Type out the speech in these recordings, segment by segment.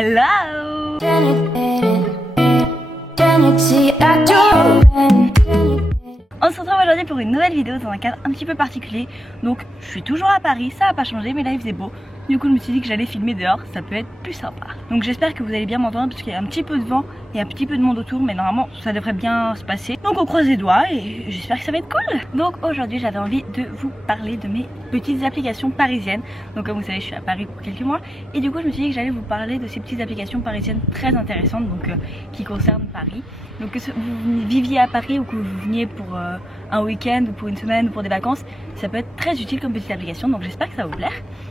Hello. On se retrouve aujourd'hui pour une nouvelle vidéo dans un cadre un petit peu particulier. Donc je suis toujours à Paris, ça n'a pas changé, mais là il faisait beau. Du coup je me suis dit que j'allais filmer dehors, ça peut être plus sympa. Donc j'espère que vous allez bien m'entendre parce qu'il y a un petit peu de vent et un petit peu de monde autour, mais normalement ça devrait bien se passer. Donc on croise les doigts et j'espère que ça va être cool. Donc aujourd'hui j'avais envie de vous parler de mes petites applications parisiennes. Donc comme vous savez je suis à Paris pour quelques mois et du coup je me suis dit que j'allais vous parler de ces petites applications parisiennes très intéressantes, donc qui concernent Paris. Donc que vous viviez à Paris ou que vous veniez pour un week-end ou pour une semaine ou pour des vacances, ça peut être très utile comme petite application, donc j'espère que ça va vous plaire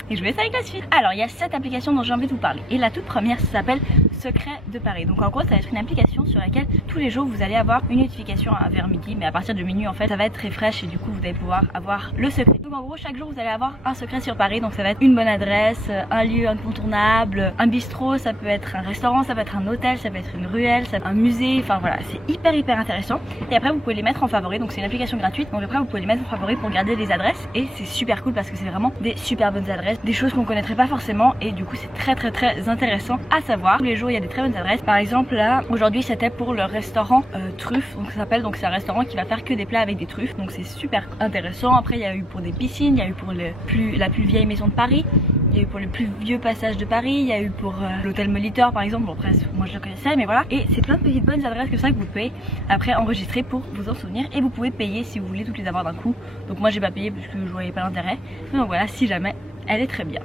et je vous laisse avec la suite. Alors il y a 7 applications dont j'ai envie de vous parler et la toute première ça s'appelle Secret de Paris. Donc en gros ça va être une application sur laquelle tous les jours vous allez avoir une notification vers midi, mais à partir de minuit en fait ça va être très fraîche et du coup vous allez pouvoir avoir le secret. Donc en gros chaque jour vous allez avoir un secret sur Paris, donc ça va être une bonne adresse, un lieu incontournable, un bistrot, ça peut être un restaurant, ça peut être un hôtel, ça peut être une ruelle, ça peut être un musée, enfin voilà, c'est hyper intéressant. Et après vous pouvez les mettre en favori, donc c'est une application gratuite, donc après vous pouvez les mettre en favori pour garder les adresses et c'est super cool parce que c'est vraiment des super bonnes adresses, des choses qu'on connaîtrait pas forcément et du coup c'est très intéressant à savoir. Tous les jours il y a des très bonnes adresses. Par exemple là aujourd'hui c'était pour le restaurant Truffes, donc ça s'appelle, donc c'est un restaurant qui va faire que des plats avec des truffes, donc c'est super intéressant. Après il y a eu pour des piscines, il y a eu pour la plus vieille maison de Paris, il y a eu pour le plus vieux passage de Paris, il y a eu pour l'hôtel Molitor par exemple. Bon après moi je le connaissais mais voilà, et c'est plein de petites bonnes adresses comme ça que vous pouvez après enregistrer pour vous en souvenir et vous pouvez payer si vous voulez toutes les avoir d'un coup. Donc moi j'ai pas payé parce que je voyais pas l'intérêt, mais donc voilà, si jamais, elle est très bien.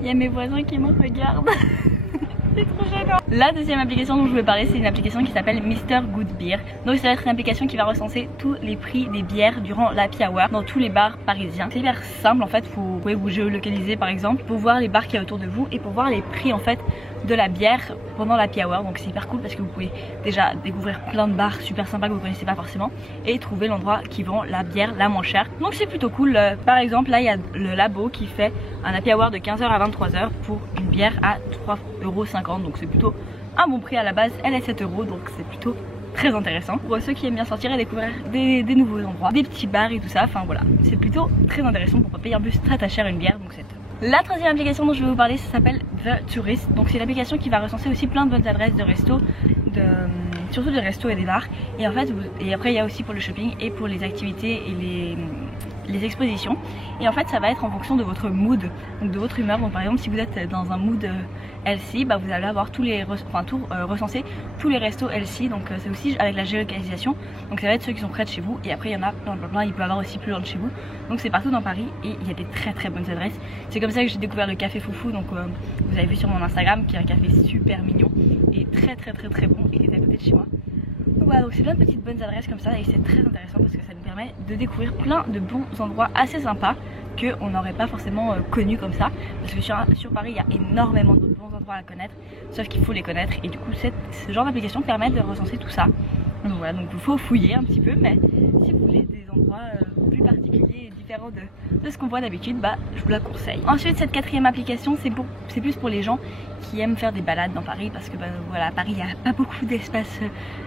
Il y a mes voisins qui me regardent. C'est trop gênant. La deuxième application dont je veux parler, c'est une application qui s'appelle Mr Good Beer. Donc ça va être une application qui va recenser tous les prix des bières durant l'happy hour dans tous les bars parisiens. C'est hyper simple en fait, vous pouvez vous géolocaliser par exemple pour voir les bars qu'il y a autour de vous et pour voir les prix en fait de la bière pendant l'happy hour. Donc c'est hyper cool parce que vous pouvez déjà découvrir plein de bars super sympas que vous connaissez pas forcément et trouver l'endroit qui vend la bière la moins chère. Donc c'est plutôt cool. Par exemple là il y a le Labo qui fait un happy hour de 15h à 23h pour une bière à 3,50 €, donc c'est plutôt un bon prix. À la base elle est 7 €, donc c'est plutôt très intéressant pour ceux qui aiment bien sortir et découvrir des nouveaux endroits, des petits bars et tout ça. Enfin voilà, c'est plutôt très intéressant pour pas payer en plus très cher une bière, donc c'est top. La troisième application dont je vais vous parler, ça s'appelle The Tourist. Donc c'est l'application qui va recenser aussi plein de bonnes adresses de restos, surtout des restos et des bars. Et en fait, et après il y a aussi pour le shopping et pour les activités et les expositions. Et en fait ça va être en fonction de votre mood, donc de votre humeur. Donc par exemple si vous êtes dans un mood LC, bah vous allez avoir recenser tous les restos LC. Donc c'est aussi avec la géolocalisation, donc ça va être ceux qui sont près de chez vous. Et après il y en a plein, il peut y avoir aussi plus loin de chez vous. Donc c'est partout dans Paris et il y a des très bonnes adresses. C'est comme ça que j'ai découvert le café Foufou, donc vous avez vu sur mon Instagram, qui est un café super mignon et très bon et qui est à côté de chez moi. Donc voilà, donc c'est plein de petites bonnes adresses comme ça et c'est très intéressant parce que ça nous permet de découvrir plein de bons endroits assez sympas qu'on n'aurait pas forcément connus comme ça, parce que sur Paris il y a énormément de bons endroits à connaître, sauf qu'il faut les connaître et du coup ce genre d'application permet de recenser tout ça. Donc voilà, donc il faut fouiller un petit peu, mais si vous voulez des endroits plus particuliers et différents de ce qu'on voit d'habitude, bah je vous la conseille. Ensuite cette quatrième application c'est plus pour les gens qui aiment faire des balades dans Paris, parce que bah, voilà, à Paris il n'y a pas beaucoup d'espace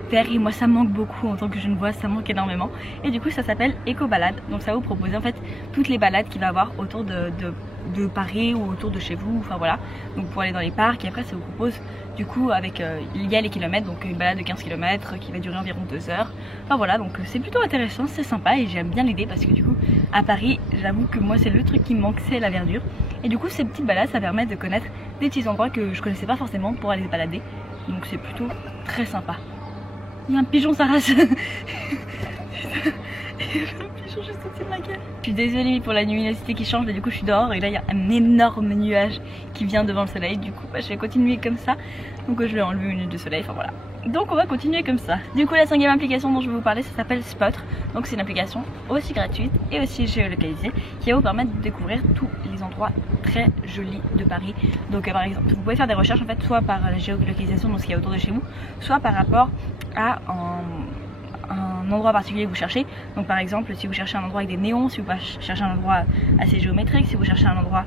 vert et moi ça me manque beaucoup en tant que Genevoise, ça manque énormément. Et du coup ça s'appelle Eco Balade, donc ça va vous proposer en fait toutes les balades qu'il va y avoir autour de Paris ou autour de chez vous, enfin voilà. Donc pour aller dans les parcs et après ça vous propose du coup avec il y a les kilomètres, donc une balade de 15 km qui va durer environ 2 heures. Enfin voilà, donc c'est plutôt intéressant, c'est sympa et j'aime bien l'idée parce que du coup à Paris j'avoue que moi c'est le truc qui me manque, c'est la verdure. Et du coup ces petites balades ça permet de connaître des petits endroits que je connaissais pas forcément pour aller se balader. Donc c'est plutôt très sympa. Il y a un pigeon sa race. Je suis désolée pour la luminosité qui change, mais du coup je suis dehors et là il y a un énorme nuage qui vient devant le soleil. Du coup bah, je vais continuer comme ça, donc je vais enlever une lunettes de soleil, enfin voilà. Donc on va continuer comme ça. Du coup la cinquième application dont je vais vous parler ça s'appelle Spot. Donc c'est une application aussi gratuite et aussi géolocalisée qui va vous permettre de découvrir tous les endroits très jolis de Paris. Donc par exemple vous pouvez faire des recherches en fait soit par la géolocalisation, donc ce qu'il y a autour de chez vous, soit par rapport à un endroit particulier que vous cherchez. Donc par exemple si vous cherchez un endroit avec des néons, si vous cherchez un endroit assez géométrique, si vous cherchez un endroit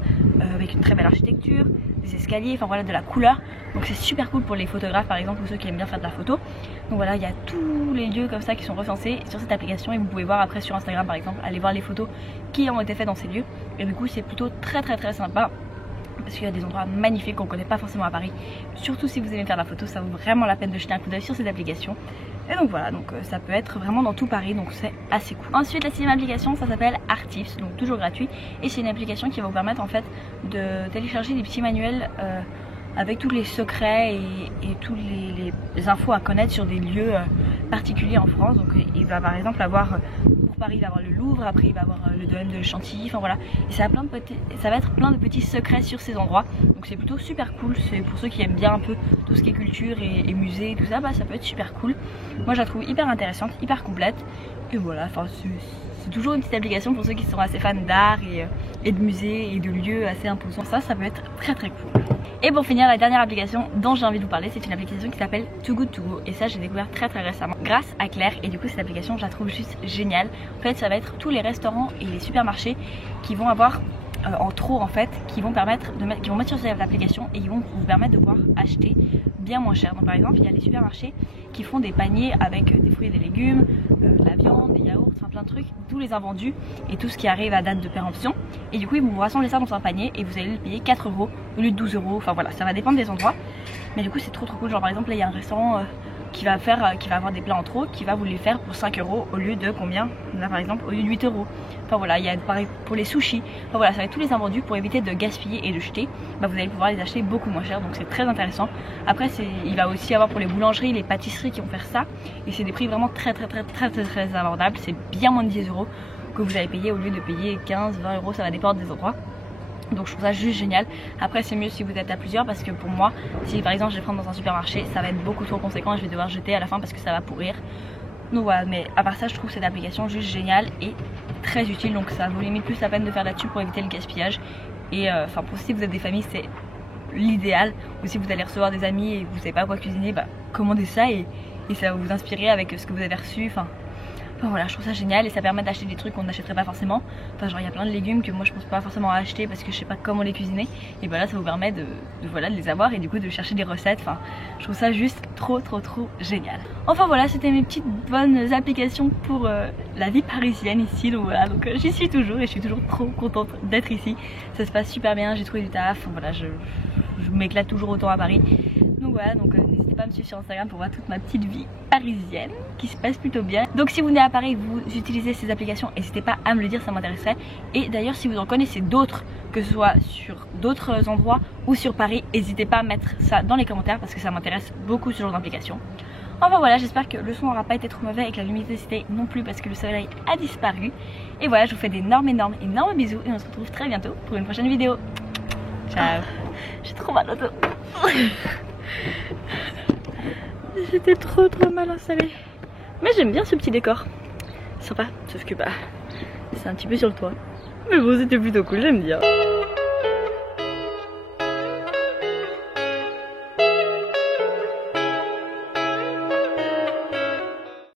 avec une très belle architecture, des escaliers, enfin voilà, de la couleur. Donc c'est super cool pour les photographes par exemple, ou ceux qui aiment bien faire de la photo. Donc voilà, il y a tous les lieux comme ça qui sont recensés sur cette application et vous pouvez voir après sur Instagram par exemple, aller voir les photos qui ont été faites dans ces lieux. Et du coup c'est plutôt très sympa parce qu'il y a des endroits magnifiques qu'on connaît pas forcément à Paris. Surtout si vous aimez faire de la photo, ça vaut vraiment la peine de jeter un coup d'œil sur cette application. Et donc voilà, donc ça peut être vraiment dans tout Paris, donc c'est assez cool. Ensuite, la 6e application, ça s'appelle Artifs, donc toujours gratuit. Et c'est une application qui va vous permettre en fait de télécharger des petits manuels avec tous les secrets et tous les infos à connaître sur des lieux particuliers en France. Donc il va par exemple avoir, pour Paris il va avoir le Louvre, après il va avoir le domaine de Chantilly, enfin voilà. Et ça va être plein de petits secrets sur ces endroits. Donc c'est plutôt super cool, c'est pour ceux qui aiment bien un peu tout ce qui est culture et musée et tout ça, bah ça peut être super cool. Moi je la trouve hyper intéressante, hyper complète. Et voilà, enfin c'est toujours une petite application pour ceux qui sont assez fans d'art et de musées et de lieux assez imposants. Ça peut être très très cool. Et pour finir, la dernière application dont j'ai envie de vous parler, c'est une application qui s'appelle Too Good To Go. Et ça, j'ai découvert très récemment grâce à Claire. Et du coup, cette application, je la trouve juste géniale. En fait, ça va être tous les restaurants et les supermarchés qui vont avoir en trop en fait, qui vont mettre sur cette application et ils vont vous permettre de pouvoir acheter bien moins cher. Donc par exemple, il y a les supermarchés qui font des paniers avec des fruits et des légumes, de la viande, des yaourts, enfin plein de trucs, tous les invendus et tout ce qui arrive à date de péremption. Et du coup, ils vont vous rassembler ça dans un panier et vous allez le payer 4 € au lieu de 12 €. Enfin voilà, ça va dépendre des endroits. Mais du coup, c'est trop cool. Genre par exemple, là, il y a un restaurant qui va avoir des plats en trop, qui va vous les faire pour 5 € au lieu de combien? Là par exemple, au lieu de 8 €. Enfin voilà, il y a pareil pour les sushis. Enfin voilà, ça va être tous les invendus pour éviter de gaspiller et de jeter. Bah, vous allez pouvoir les acheter beaucoup moins cher, donc c'est très intéressant. Après, il va aussi avoir pour les boulangeries, les pâtisseries qui vont faire ça. Et c'est des prix vraiment très abordables. C'est bien moins de 10 € que vous allez payer au lieu de payer 15, 20 €, ça va dépendre des endroits. Donc je trouve ça juste génial. Après c'est mieux si vous êtes à plusieurs parce que pour moi, si par exemple je vais prendre dans un supermarché, ça va être beaucoup trop conséquent et je vais devoir jeter à la fin parce que ça va pourrir. Donc voilà, mais à part ça, je trouve cette application juste géniale et très utile. Donc ça vaut limite plus la peine de faire là-dessus pour éviter le gaspillage. Et enfin pour si vous êtes des familles, c'est l'idéal. Ou si vous allez recevoir des amis et vous savez pas quoi cuisiner, bah commandez ça et ça va vous inspirer avec ce que vous avez reçu. Enfin voilà, je trouve ça génial et ça permet d'acheter des trucs qu'on n'achèterait pas forcément. Enfin genre il y a plein de légumes que moi je pense pas forcément à acheter parce que je sais pas comment les cuisiner. Et bah là ça vous permet de les avoir et du coup de chercher des recettes. Enfin je trouve ça juste trop génial. Enfin voilà, c'était mes petites bonnes applications pour la vie parisienne ici. Donc voilà, donc j'y suis toujours et je suis toujours trop contente d'être ici. Ça se passe super bien, j'ai trouvé du taf. Enfin, voilà, je m'éclate toujours autant à Paris. Donc voilà, donc n'hésitez pas à me suivre sur Instagram pour voir toute ma petite vie parisienne qui se passe plutôt bien. Donc si vous venez à Paris et que vous utilisez ces applications, n'hésitez pas à me le dire, ça m'intéresserait. Et d'ailleurs si vous en connaissez d'autres, que ce soit sur d'autres endroits ou sur Paris, n'hésitez pas à mettre ça dans les commentaires parce que ça m'intéresse beaucoup ce genre d'application. Enfin voilà, j'espère que le son n'aura pas été trop mauvais et que la luminosité non plus parce que le soleil a disparu. Et voilà, je vous fais d'énormes bisous et on se retrouve très bientôt pour une prochaine vidéo. Ciao. J'ai trop mal au dos. J'étais trop mal installée. Mais j'aime bien ce petit décor. Sympa, sauf que bah c'est un petit peu sur le toit. Mais bon, c'était plutôt cool, j'aime bien.